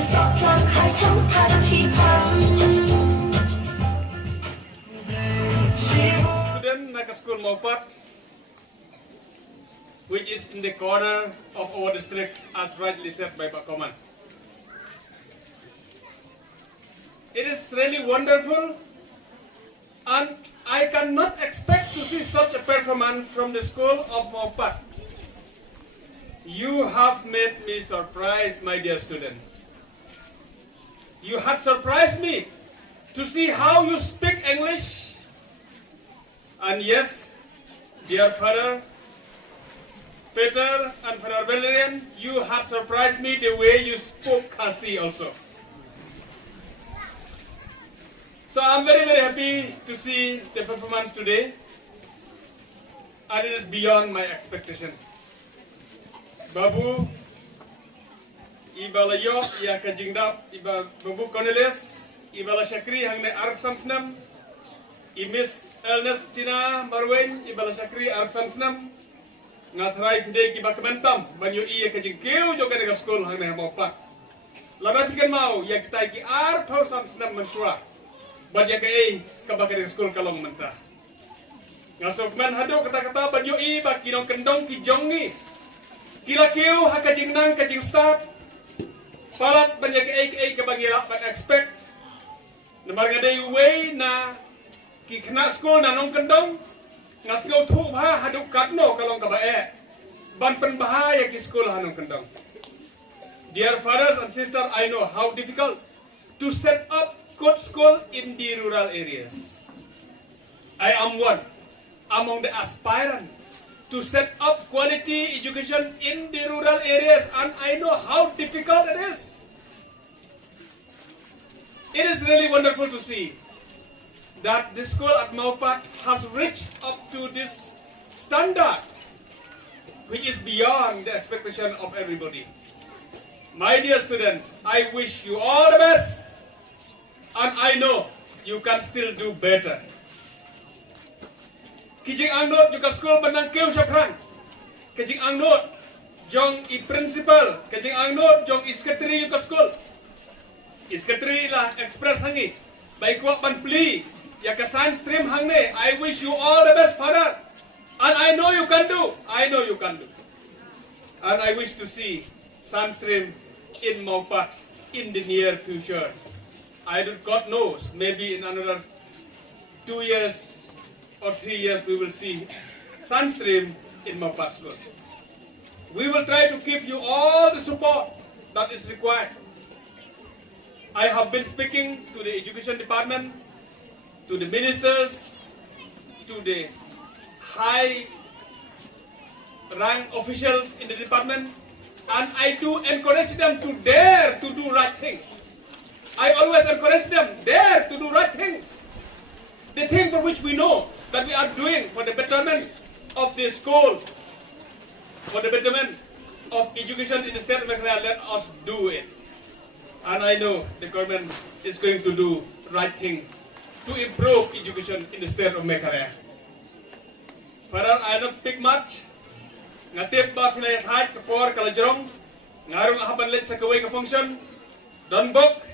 Student like a school Mawpat, which is in the corner of our district, as rightly said by Pak Koman. It is really wonderful, and I cannot expect to see such a performance from the school of Mawpat. You have made me surprised, my dear students. You have surprised me to see how you speak English. And yes, dear Father Peter and Father Valerian, you have surprised me the way you spoke Khasi also. So I'm very, very happy to see the performance today, and it is beyond my expectation. Babu, Iba Layo, Ia Kajingdap, Iba Babu Cornelius, Iba La Shakri, Hang Ne Arab Samsnam, Miss Ernestina Marwen, Iba La Shakri, Arab Samsnam, Ngatrai Pide Kiba Kementam, Banyo Ia Kajingkiu, Joga Nega School, Hang Ne Mawpat. Labat Ikan Mau, Ia Kita Ki Arab Samsnam Mansura. Bajak ay kabakar school kalong mentah. Ngasok man hado kata-kata banyo i ba kinong kendong ki jongi. Kila kiu ha kajing nang kajing start. Palat banyak ay kabagira ban expect. Namar ngade way na ki kena school na nong kendong. Ngasgo thu ha hado katno kalong kabae. Ban penbahaya ki school ha nong kendong. Dear fathers and sisters, I know how difficult to set up good school in the rural areas. I am one among the aspirants to set up quality education in the rural areas, and I know how difficult it is. It is really wonderful to see that the school at Mawpat has reached up to this standard, which is beyond the expectation of everybody. My dear students, I wish you all the best. And I know you can still do better. Kijing angnot juga school benang keu syapran. Kijing angnot jong i principal, kijing angnot jong i secretary juga school. I secretary lah express hangi. Baik kuat ban pli ya ke science stream hang ne. I wish you all the best, father. And I know you can do. I know you can do. And I wish to see science stream in Mawpat in the near future. God knows, maybe in another 2 years or 3 years we will see Sunstream in Mawpat School. We will try to give you all the support that is required. I have been speaking to the education department, to the ministers, to the high rank officials in the department, and I do encourage them to dare to do right things. I always encourage them dare to do right things. The thing for which we know that we are doing for the betterment of the school, for the betterment of education in the state of Meghalaya, let us do it. And I know the government is going to do right things to improve education in the state of Meghalaya. Father, I don't speak much. Ngatip ba pinayat kapor kalajrong, ngarong ahaban let sa kaway ka function, Don Bok,